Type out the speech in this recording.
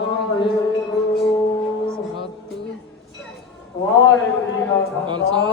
ਵਾਹਿਗੁਰੂ ਸਤਿ ਵਾਹਿਗੁਰੂ ਜੀ ਕਾ ਖਾਲਸਾ